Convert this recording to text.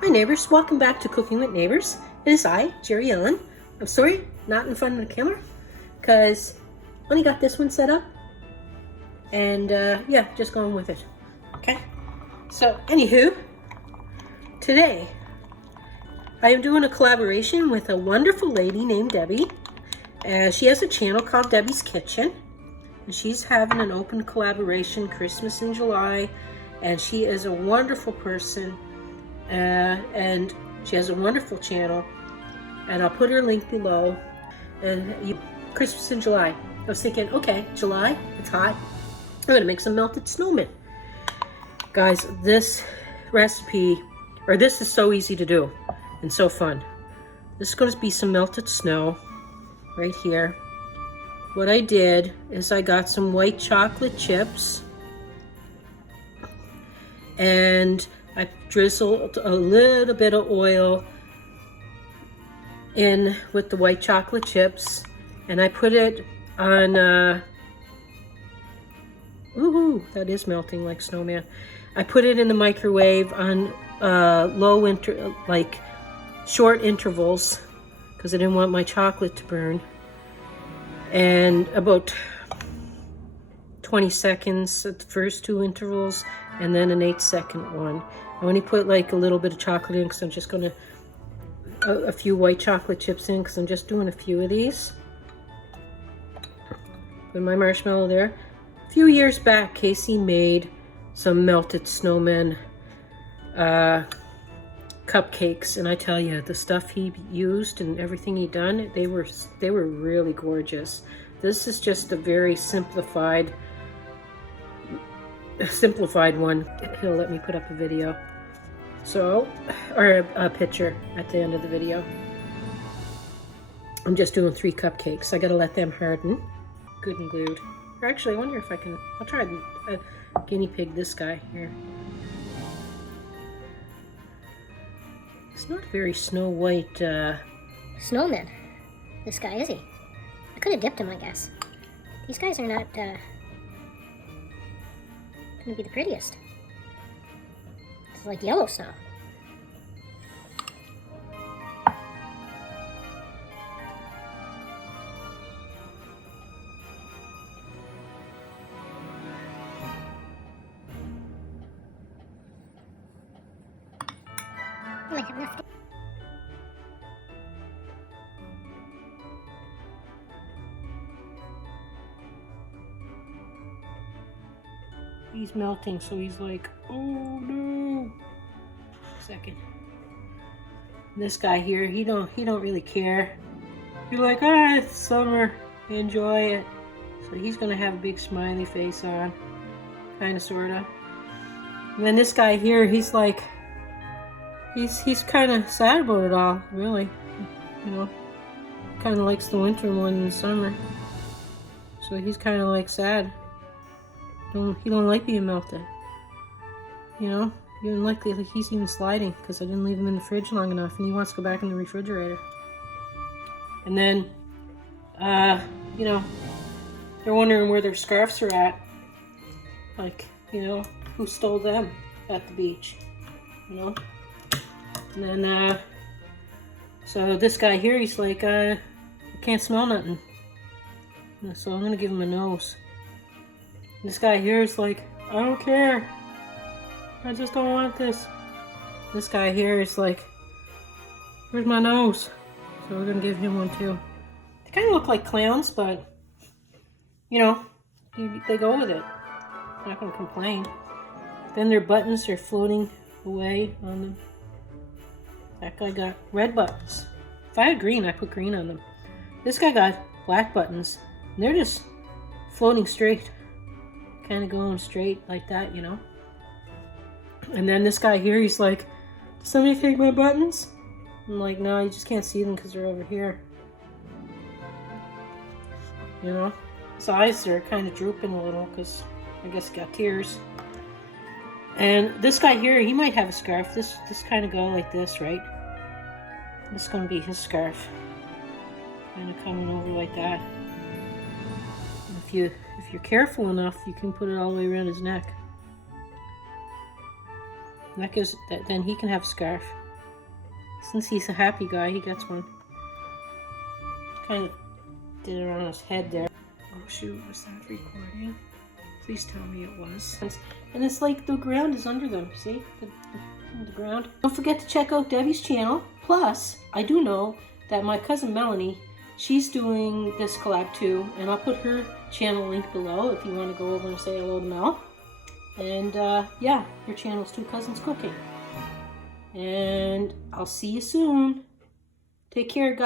Hi neighbors, welcome back to Cooking with Neighbors. It is I, Jerri-ellen. I'm sorry, not in front of the camera, because I only got this one set up. And yeah, just going with it. Okay, so anywho, today I am doing a collaboration with a wonderful lady named Debbie. She has a channel called Debbie's Kitchen. And she's having an open collaboration Christmas in July. And she is a wonderful person. And she has a wonderful channel, and I'll put her link below. And Christmas in July, I was thinking, okay, July, it's hot, I'm gonna make some melted snowmen. Guys, this recipe, or this is so easy to do and so fun. This is going to be some melted snow right here. What I did is I got some white chocolate chips, and I drizzled a little bit of oil in with the white chocolate chips, and I put it on, ooh, that is melting like snowman. I put it in the microwave on short intervals, because I didn't want my chocolate to burn. And about 20 seconds at the first two intervals, and then an 8-second one. I only put like a little bit of chocolate in because I'm just gonna, a few white chocolate chips in because I'm just doing a few of these. Put my marshmallow there. A few years back, Casey made some melted snowmen cupcakes, and I tell you, the stuff he used and everything he done, they were really gorgeous. This is just a very simplified one. He'll let me put up a video, so, or a picture at the end of the video. I'm just doing 3 cupcakes. I gotta let them harden, good and glued. Or actually, I wonder if I can, I'll try a guinea pig this guy here. It's not very Snow White snowman, this guy, is he? I could have dipped him, I guess. These guys are not gonna be the prettiest. It's like yellow snow. I might have enough. He's melting, so he's like, oh no. Second. This guy here, he don't really care. He's like, ah, it's summer, enjoy it. So he's gonna have a big smiley face on, kinda sorta. And then this guy here, he's like, he's kinda sad about it all, really. You know, kinda likes the winter more than the summer. So he's kinda like sad. He don't like being melted. You know, he doesn't like he's even sliding because I didn't leave him in the fridge long enough, and he wants to go back in the refrigerator. And then, you know, they're wondering where their scarves are at. Like, you know, who stole them at the beach, you know? And then, so this guy here, he's like, I can't smell nothing. So I'm gonna give him a nose. This guy here is like, I don't care. I just don't want this. This guy here is like, where's my nose? So we're gonna give him one too. They kind of look like clowns, but you know, they go with it. I'm not gonna complain. Then their buttons are floating away on them. That guy got red buttons. If I had green, I put green on them. This guy got black buttons, and they're just floating straight. Kind of going straight like that, you know. And then this guy here, he's like, did somebody take my buttons? I'm like, no, you just can't see them because they're over here. You know, his eyes are kind of drooping a little because I guess he got tears. And this guy here, he might have a scarf. This kind of go like this, right? This is going to be his scarf. Kind of coming over like that. If you're careful enough, you can put it all the way around his neck. That gives that, then he can have a scarf. Since he's a happy guy, he gets one. Kind of did it on his head there. Oh shoot, was that recording? Please tell me it was. And it's like the ground is under them, see? The ground. Don't forget to check out Debbie's channel. Plus, I do know that my cousin Melanie, she's doing this collab too, and I'll put her channel link below if you want to go over and say hello to Mel. And yeah, her channel's Two Cousins Cooking. And I'll see you soon. Take care, guys.